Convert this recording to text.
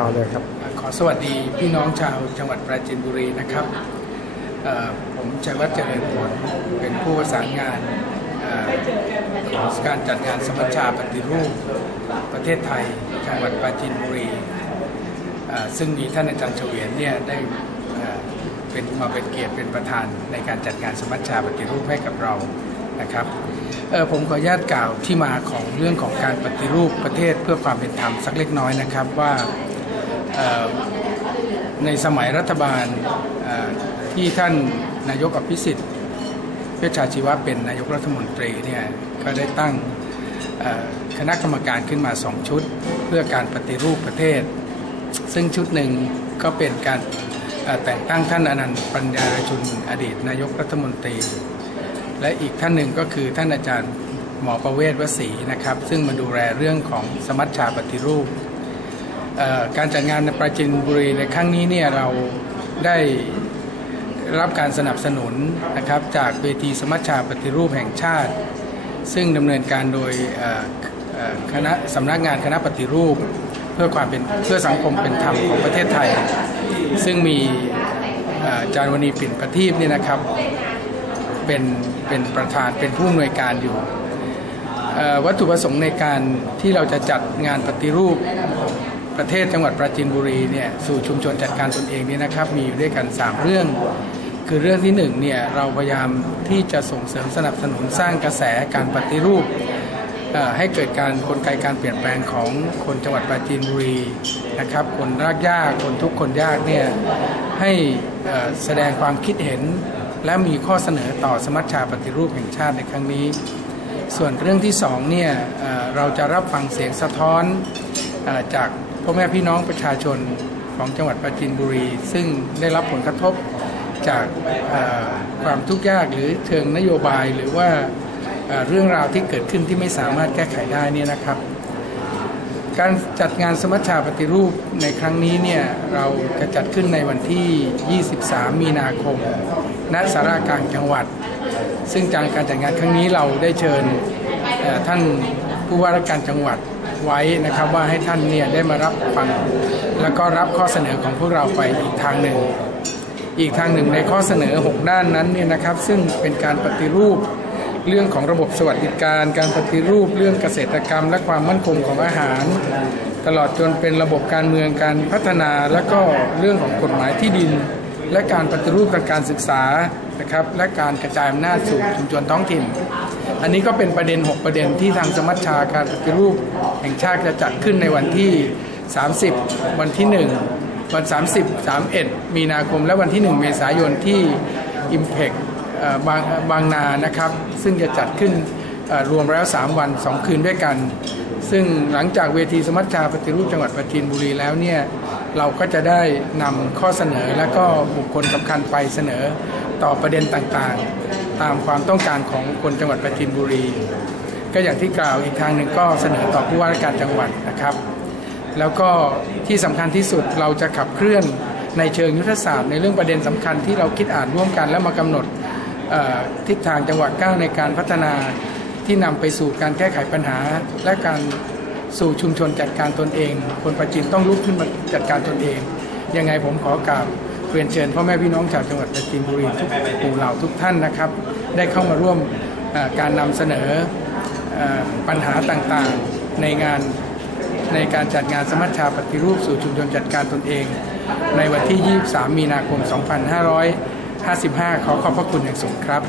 ข่าวเลยครับ ขอสวัสดีพี่น้องชาวจังหวัดปราจีนบุรีนะครับ ผมชัยวัฒน์เจริญผลเป็นผู้ประสานงานเอ่อการจัดงานสมัชชาปฏิรูปประเทศไทยจังหวัดปราจีนบุรี ซึ่งมีท่านอาจารย์เฉวียนเนี่ยได้เป็นมาเป็นเกียรติเป็นประธานในการจัดงานสมัชชาปฏิรูปให้กับเรานะครับออผมขออนุญาตกล่าวที่มาของเรื่องของการปฏิรูปประเทศเพื่อความเป็นธรรมสักเล็กน้อยนะครับว่า ในสมัยรัฐบาลที่ท่านนายกอภิสิทธิ์เวชชาชีวะเป็นนายกรัฐมนตรีเนี่ยก็ได้ตั้งคณะกรรมการขึ้นมาสองชุด เพื่อการปฏิรูปประเทศ ซึ่งชุดหนึ่งก็เป็นการแต่งตั้งท่านอนันต์ปัญญาชุนอดีตนายกรัฐมนตรี และอีกท่านหนึ่งก็คือท่านอาจารย์หมอประเวศวสีนะครับ ซึ่งมาดูแลเรื่องของสมัชชาปฏิรูป การจัดงานในปราจีนบุรีในครั้งนี้เนี่ยเราได้รับการสนับสนุนนะครับจากเวทีสมัชชาปฏิรูปแห่งชาติ ซึ่งดำเนินการโดยคณะสำนักงานคณะปฏิรูป เพื่อความเป็นเพื่อสังคมเป็นธรรมของประเทศไทย ซึ่งมีจารวณีปิ่นประทีปเนี่ยนะครับเป็นเป็นประธานเป็นผู้อำนวยการอยู่วัตถุประสงค์ในการที่เราจะจัดงานปฏิรูป ประเทศจังหวัดปราจีนบุรีเนี่ยสู่ชุมชนจัดการตนเองเนี่ยนะครับมีอยู่ด้วยกัน 3 เรื่อง คือเรื่องที่1เนี่ยเราพยายามที่จะส่งเสริมสนับสนุนสร้างกระแสการปฏิรูปให้เกิดการกลไกการเปลี่ยนแปลงของคนจังหวัดปราจีนบุรีนะครับ คนรากหญ้าคนทุกคนยากเนี่ยให้แสดงความคิดเห็น และมีข้อเสนอต่อสมัชชาปฏิรูปแห่งชาติในครั้งนี้ ส่วนเรื่องที่สองเนี่ยเราจะรับฟังเสียงสะท้อนจาก พ่อแม่พี่น้องประชาชนของจังหวัดปราจีนบุรี ซึ่งได้รับผลกระทบจากความทุกข์ยากหรือเชิงนโยบายหรือว่าเรื่องราวที่เกิดขึ้นที่ไม่สามารถแก้ไขได้เนี่ยนะครับ การจัดงานสมัชชาปฏิรูปในครั้งนี้เนี่ยเราจะจัดขึ้นในวันที่ 23 มีนาคม ณ สารากลางจังหวัด ซึ่งจากการจัดงานครั้งนี้เราได้เชิญท่านผู้ว่าราชการจังหวัด ไว้นะครับว่าให้ท่านเนี่ยได้มารับฟัง แล้วก็รับข้อเสนอของพวกเราไปอีกทางหนึ่ง อีกทางหนึ่งในข้อเสนอ 6 ด้านนั้นเนี่ยนะครับ ซึ่งเป็นการปฏิรูปเรื่องของระบบสวัสดิการ การปฏิรูปเรื่องเกษตรกรรม และความมั่นคงของอาหาร ตลอดจนเป็นระบบการเมืองการพัฒนา และก็เรื่องของกฎหมายที่ดิน และการปฏิรูปทางการศึกษา นะครับและการกระจายอำนาจสู่ชุมชนท้องถิ่น อันนี้ก็เป็นประเด็น 6 ประเด็นที่ทางสมัชชาการปฏิรูปแห่งชาติจะจัดขึ้นในวันที่ 30 วันที่ 1 วัน 30 31 มีนาคมและวันที่ 1 เมษายนที่ Impact เอ่อบางบางนานะครับ ซึ่งจะจัดขึ้นรวมแล้ว 3 วัน 2 คืนด้วยกัน ซึ่งหลังจากเวทีสมัชชาปฏิรูปจังหวัดปราจีนบุรีแล้วเนี่ยเราก็จะได้นำข้อเสนอและก็บุคคลสำคัญไปเสนอ ต่อประเด็นต่างๆ ตามความต้องการของคนจังหวัดปราจีนบุรี ก็อย่างที่กล่าวอีกทางหนึ่งก็เสนอต่อผู้ว่าราชการจังหวัดนะครับ แล้วก็ที่สำคัญที่สุดเราจะขับเคลื่อนในเชิงยุทธศาสตร์ในเรื่องประเด็นสำคัญที่เราคิดอ่านร่วมกัน และมากำหนดทิศทางจังหวัดก้าวในการพัฒนาที่นำไปสู่การแก้ไขปัญหา และการสู่ชุมชนจัดการตนเอง คนประจินต้องลุกขึ้นมาจัดการตนเอง ยังไงผมขอกราบ เรียนเชิญพ่อแม่พี่น้องชาวจังหวัดปราจีนบุรีทุกหมู่เหล่าทุกท่านนะครับ ได้เข้ามาร่วมการนำเสนอเอ่อปัญหาต่างๆในงานในการจัดงานสมัชชาปฏิรูปสู่ชุมชนจัดการตนเอง ในวันที่ 23 มีนาคม 2555 ขอขอบพระคุณอย่างสูงครับ